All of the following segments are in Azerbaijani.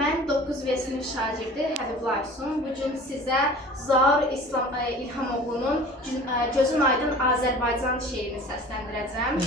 Mən 9 sinif şagirdi Həbib Laysun. Bugün sizə Zaur İlhamoğlu'nun Gözün Aydın Azərbaycan şeirini səsləndirəcəm.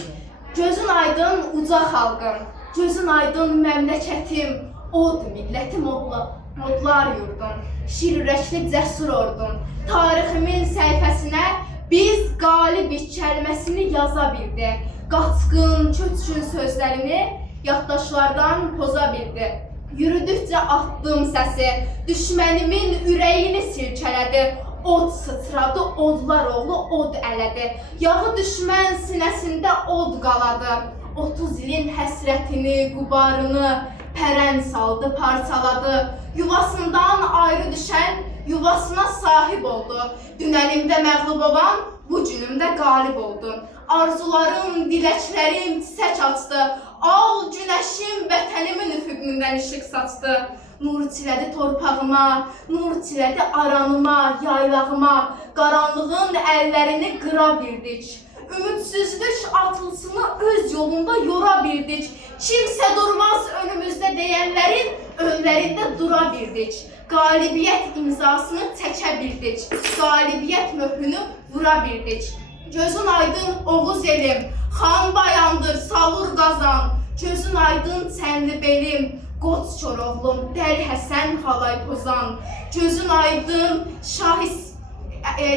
Gözün aydın uca xalqım, gözün aydın məmləkətim, od millətim odlar yurdum, şir ürəkli cəsur ordum. Tariximin səhifəsinə biz qalibik kəlməsini yaza bildi. Qaçqın, köçkün sözlərini yaddaşlardan poza bildi. Yürüdükcə attım səsi, düşmənimin ürəyini silkələdi. Od sıçradı, odlar oğlu od ələdi. Yağı düşmən sinəsində od qaladı. 30 ilin həsrətini, qubarını pərən saldı, parçaladı. Yuvasından ayrı düşən yuvasına sahib oldu. Dünənimdə məğlub olan bu günümdə qalib oldu. Arzularım, diləklərim çiçək açdı. Al günəşim vətənimin üfüqündən işıq saçdı. Nur çilədi torpağıma, nur çilədi aranıma, yaylağıma. Qaranlığın əllərini qıra bildik. Ümidsizlik atılsını öz yolunda yora bildik. Kimsə durmaz önümüzdə deyənlərin önlərində dura bildik. Qalibiyyət imzasını çəkə bildik. Qalibiyyət möhrünü vura bildik. Gözün aydın Oğuz elim, xan bayandır Salur Qazan. Gözün aydın Çənli belim, Qoç Koroğlum, Dəli Həsən Halay Pozan. Gözün aydın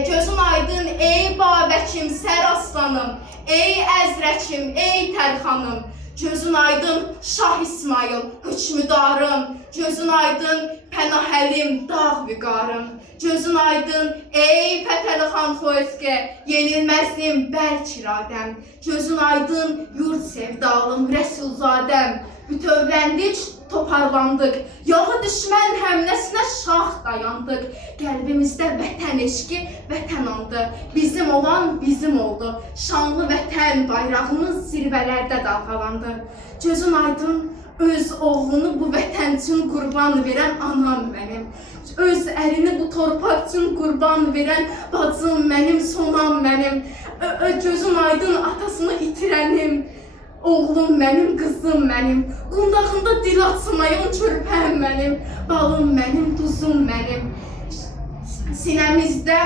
gözün aydın ey Babəkim, Sər Aslanım, ey Əzrəkim, ey Tərxanım. Gözün aydın Şah İsmail, hökmüdarım. Gözün aydın Pənahəlim, dağ vüqarım. Gözün aydın ey Fətəli xan Xoyski, yenilməzdim bərk iradəm. Gözün aydın yurt sevdalım, Rəsulzadəm. Bütövləndik, toparlandıq. Yağı düşmən həmləsinə şah dayandıq. Qəlbimizdə vətən eşqi, vətən andı. Bizim olan bizim oldu. Şanlı vətən bayrağımız zirvələrdə dalğalandı. Gözün aydın öz oğlunu bu vətən üçün qurban verən anam mənim. Öz ərini bu torpaq üçün qurban verən bacım mənim, sonam mənim. Gözün aydın atasını itirənim. Oğlum mənim, qızım mənim, qundağında dil açmayan körpəm mənim, balım mənim, duzum mənim. Sinəmizdə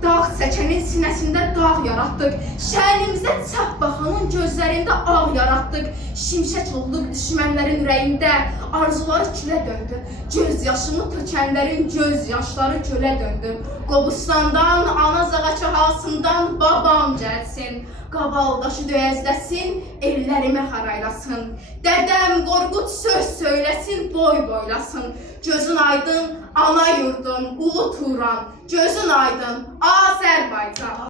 dağ çəkənin sinəsində dağ yaratdıq. Şəhərimizdə çap baxanın gözlərində ağ yaratdıq. Şimşək olduq düşmənlərin ürəyində, arzuları külə döndü. Göz yaşımı tökənlərin göz yaşları gölə döndü. Qobustandan, Anazağa kahasından babam gəlsin. Qavaldaşı döyəzləsin, ellərimi haraylasın. Dədəm Qorqud söz söyləsin, boy boylasın. Gözün aydın ana yurdum, ulu Turan. Gözün aydın Azərbaycan.